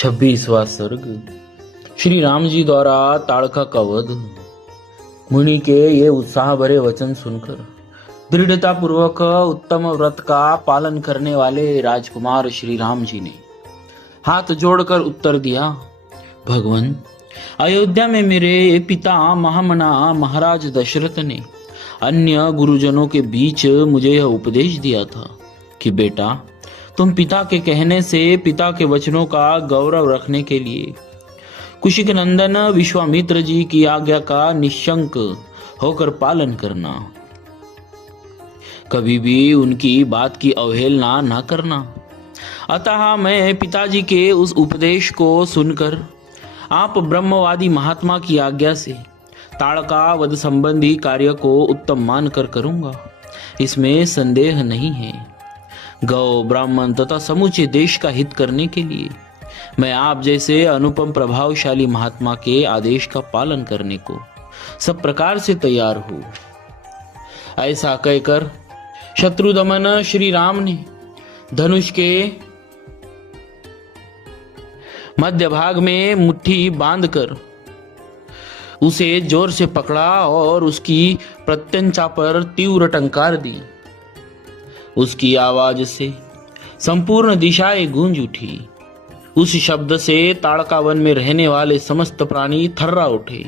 26वां सर्ग। श्री राम जी द्वारा ताड़का का वध। मुनि के ये उत्साह भरे वचन सुनकर दृढ़ता पूर्वक उत्तम व्रत का पालन करने वाले राजकुमार श्री राम जी ने हाथ जोड़कर उत्तर दिया, भगवान, अयोध्या में मेरे पिता महामना महाराज दशरथ ने अन्य गुरुजनों के बीच मुझे यह उपदेश दिया था कि बेटा, तुम पिता के कहने से पिता के वचनों का गौरव रखने के लिए कुशिक नंदन विश्वामित्र जी की आज्ञा का निशंक होकर पालन करना, कभी भी उनकी बात की अवहेलना न करना। अतः मैं पिताजी के उस उपदेश को सुनकर आप ब्रह्मवादी महात्मा की आज्ञा से ताड़का वध संबंधी कार्य को उत्तम मानकर करूंगा, इसमें संदेह नहीं है। गौ, ब्राह्मण तथा समूचे देश का हित करने के लिए मैं आप जैसे अनुपम प्रभावशाली महात्मा के आदेश का पालन करने को सब प्रकार से तैयार हूं। ऐसा कहकर शत्रुदमन श्री राम ने धनुष के मध्य भाग में मुट्ठी बांधकर उसे जोर से पकड़ा और उसकी प्रत्यंचा पर तीव्र टंकार दी। उसकी आवाज से संपूर्ण दिशाएं गूंज उठी। उस शब्द से ताड़का वन में रहने वाले समस्त प्राणी थर्रा उठे।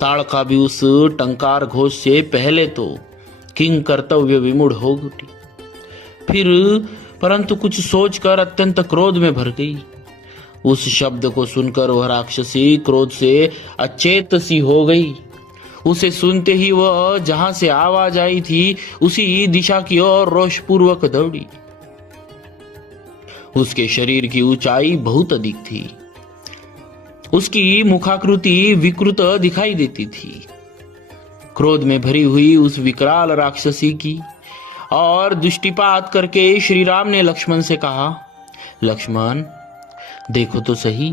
ताड़का भी उस टंकार घोष से पहले तो किंग कर्तव्य विमूढ़ हो उठी, फिर परंतु कुछ सोचकर अत्यंत क्रोध में भर गई। उस शब्द को सुनकर वह राक्षसी क्रोध से अचेत सी हो गई। उसे सुनते ही वह जहां से आवाज आई थी उसी दिशा की ओर रोषपूर्वक दौड़ी। उसके शरीर की ऊंचाई बहुत अधिक थी। उसकी मुखाकृति विकृत दिखाई देती थी। क्रोध में भरी हुई उस विकराल राक्षसी की और दृष्टिपात करके श्री राम ने लक्ष्मण से कहा, लक्ष्मण, देखो तो सही,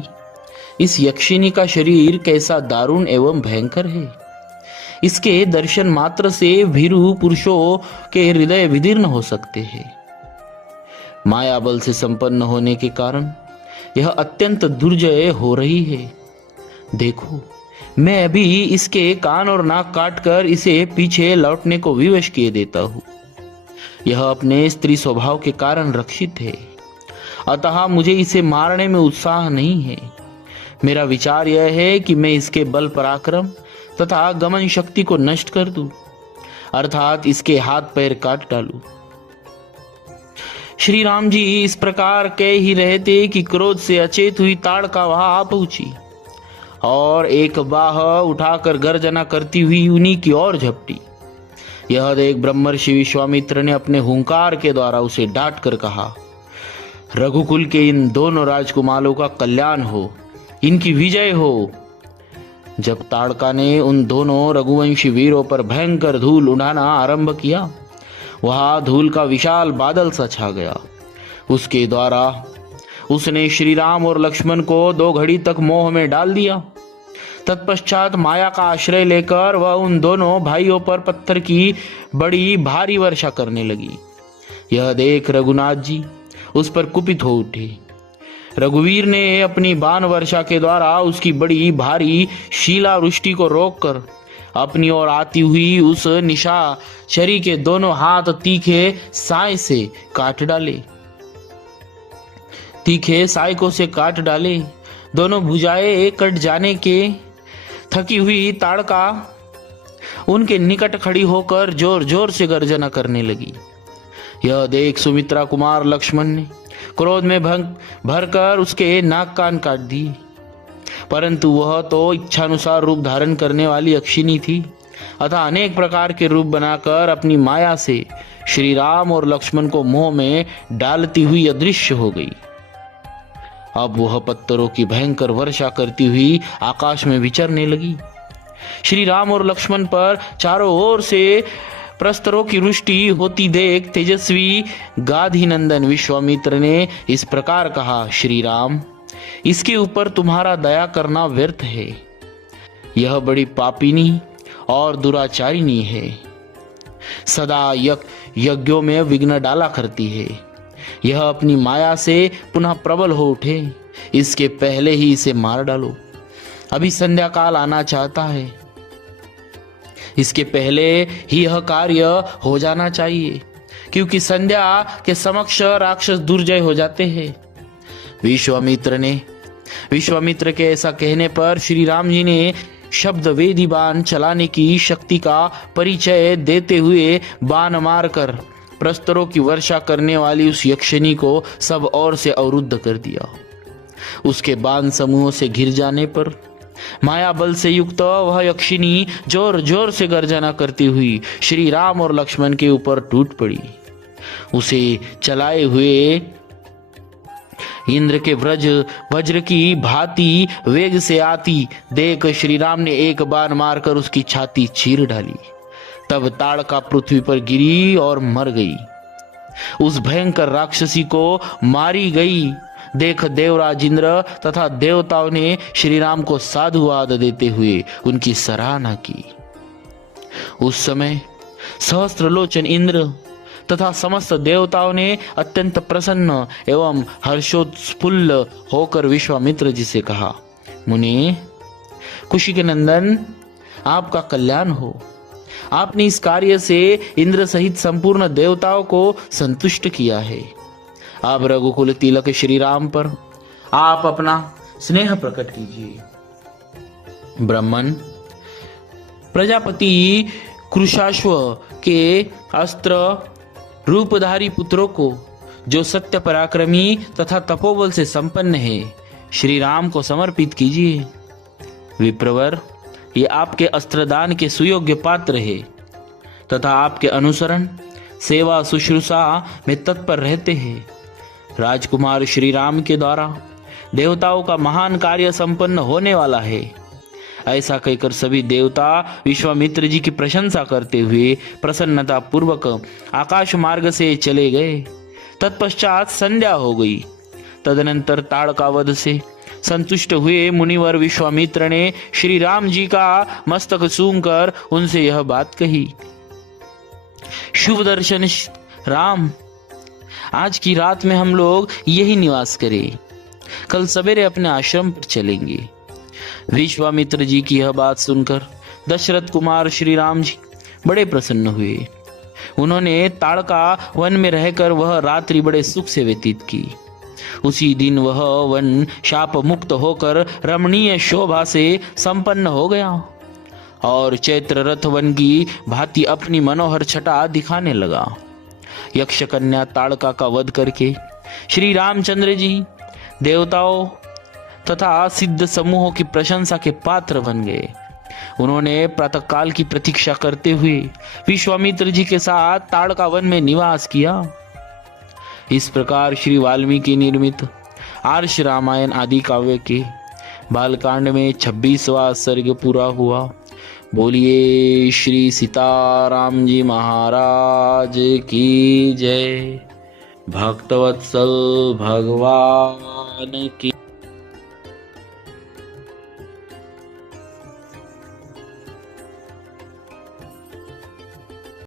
इस यक्षिणी का शरीर कैसा दारुण एवं भयंकर है। इसके दर्शन मात्र से भीरु पुरुषों के हृदय विदीर्ण हो सकते हैं। माया बल से संपन्न होने के कारण यह अत्यंत दुर्जय हो रही है। देखो, मैं अभी इसके कान और नाक काटकर इसे पीछे लौटने को विवश किए देता हूं। यह अपने स्त्री स्वभाव के कारण रक्षित है, अतः मुझे इसे मारने में उत्साह नहीं है। मेरा विचार यह है कि मैं इसके बल पराक्रम तथा गमन शक्ति को नष्ट कर दूं, अर्थात इसके हाथ पैर काट डालूं। श्री राम जी इस प्रकार कह ही रहे थे कि क्रोध से अचेत हुई ताड़का वहां आ पहुंची और एक बाह उठाकर गर्जना करती हुई उन्हीं की ओर झपटी। यह देख ब्रह्मर्षि विश्वामित्र ने अपने हुंकार के द्वारा उसे डांट कर कहा, रघुकुल के इन दोनों राजकुमारों का कल्याण हो, इनकी विजय हो। जब ताड़का ने उन दोनों रघुवंशी वीरों पर भयंकर धूल उड़ाना आरंभ किया, वहां धूल का विशाल बादल सा छा गया। उसके द्वारा उसने श्री राम और लक्ष्मण को 2 घड़ी तक मोह में डाल दिया। तत्पश्चात माया का आश्रय लेकर वह उन दोनों भाइयों पर पत्थर की बड़ी भारी वर्षा करने लगी। यह देख रघुनाथ जी उस पर कुपित हो उठे। रघुवीर ने अपनी बाण वर्षा के द्वारा उसकी बड़ी भारी शीला वृष्टि को रोककर अपनी ओर आती हुई उस निशाचरी के दोनों हाथ तीखे साय से काट डाले। तीखे सायकों से काट डाले। दोनों भुजाएं कट जाने के थकी हुई ताड़का उनके निकट खड़ी होकर जोर जोर से गर्जना करने लगी। यह देख सुमित्रा कुमार लक्ष्मण ने क्रोध में भरकर उसके नाक कान काट दी, परंतु वह तो इच्छानुसार रूप धारण करने वाली यक्षिणी थी, अतः अनेक प्रकार के रूप बनाकर अपनी माया से श्री राम और लक्ष्मण को मोह में डालती हुई अदृश्य हो गई। अब वह पत्थरों की भयंकर वर्षा करती हुई आकाश में विचरने लगी। श्री राम और लक्ष्मण पर चारों ओर से प्रस्तरों की वृष्टि होती देख तेजस्वी गाधिनंदन विश्वामित्र ने इस प्रकार कहा, श्री राम, इसके ऊपर तुम्हारा दया करना व्यर्थ है। यह बड़ी पापिनी और दुराचारिणी है। सदा यज्ञों में विघ्न डाला करती है। यह अपनी माया से पुनः प्रबल हो उठे। इसके पहले ही इसे मार डालो। अभी संध्या काल आना चाहता है, इसके पहले ही यह कार्य हो जाना चाहिए, क्योंकि संध्या के समक्ष राक्षस दुर्जय हो जाते हैं। विश्वामित्र के ऐसा कहने पर श्री राम जी ने शब्द वेदी बाण चलाने की शक्ति का परिचय देते हुए बाण मारकर प्रस्तरों की वर्षा करने वाली उस यक्षिणी को सब ओर से अवरुद्ध कर दिया। उसके बाण समूहों से घिर जाने पर माया बल से युक्त वह यक्षिणी जोर जोर से गर्जना करती हुई श्री राम और लक्ष्मण के ऊपर टूट पड़ी। उसे चलाए हुए इंद्र के वज्र की भांति वेग से आती देख श्री राम ने एक बाण मारकर उसकी छाती चीर डाली। तब ताड़का पृथ्वी पर गिरी और मर गई। उस भयंकर राक्षसी को मारी गई देख देवराज इंद्र तथा देवताओं ने श्री राम को साधुवाद देते हुए उनकी सराहना की। उस समय सहस्त्रलोचन इंद्र तथा समस्त देवताओं ने अत्यंत प्रसन्न एवं हर्षोत्फुल्ल होकर विश्वामित्र जी से कहा, मुनि, कुशी के नंदन, आपका कल्याण हो। आपने इस कार्य से इंद्र सहित संपूर्ण देवताओं को संतुष्ट किया है। अब रघुकुल तिलक श्री राम पर आप अपना स्नेह प्रकट कीजिए। ब्राह्मण प्रजापति कृशाश्व के अस्त्र रूपधारी पुत्रों को, जो सत्य पराक्रमी तथा तपोबल से संपन्न है, श्री राम को समर्पित कीजिए। विप्रवर, ये आपके अस्त्रदान के सुयोग्य पात्र है तथा आपके अनुसरण सेवा शुश्रूषा में तत्पर रहते हैं। राजकुमार श्री राम के द्वारा देवताओं का महान कार्य संपन्न होने वाला है। ऐसा कहकर सभी देवता विश्वामित्र जी की प्रशंसा करते हुए प्रसन्नता पूर्वक आकाश मार्ग से चले गए। तत्पश्चात संध्या हो गई। तदनंतर ताड़का वध से संतुष्ट हुए मुनिवर विश्वामित्र ने श्री राम जी का मस्तक सूंघकर उनसे यह बात कही, शुभ दर्शन राम, आज की रात में हम लोग यही निवास करें, कल सवेरे अपने आश्रम पर चलेंगे। विश्वामित्र जी की यह बात सुनकर दशरथ कुमार श्री राम जी बड़े प्रसन्न हुए। उन्होंने ताड़का वन में रहकर वह रात्रि बड़े सुख से व्यतीत की। उसी दिन वह वन शाप मुक्त होकर रमणीय शोभा से संपन्न हो गया और चैत्र रथ वन की भांति अपनी मनोहर छटा दिखाने लगा। यक्ष कन्या ताड़का का वध करके श्री रामचंद्र जी देवताओं तथा सिद्ध समूहों की प्रशंसा के पात्र बन गए। उन्होंने प्रातःकाल की प्रतीक्षा करते हुए विश्वामित्र जी के साथ ताड़का वन में निवास किया। इस प्रकार श्री वाल्मीकि निर्मित आर्ष रामायण आदि काव्य के बालकांड में 26वां सर्ग पूरा हुआ। बोलिए श्री सीताराम जी महाराज की जय। भक्तवत्सल भगवान की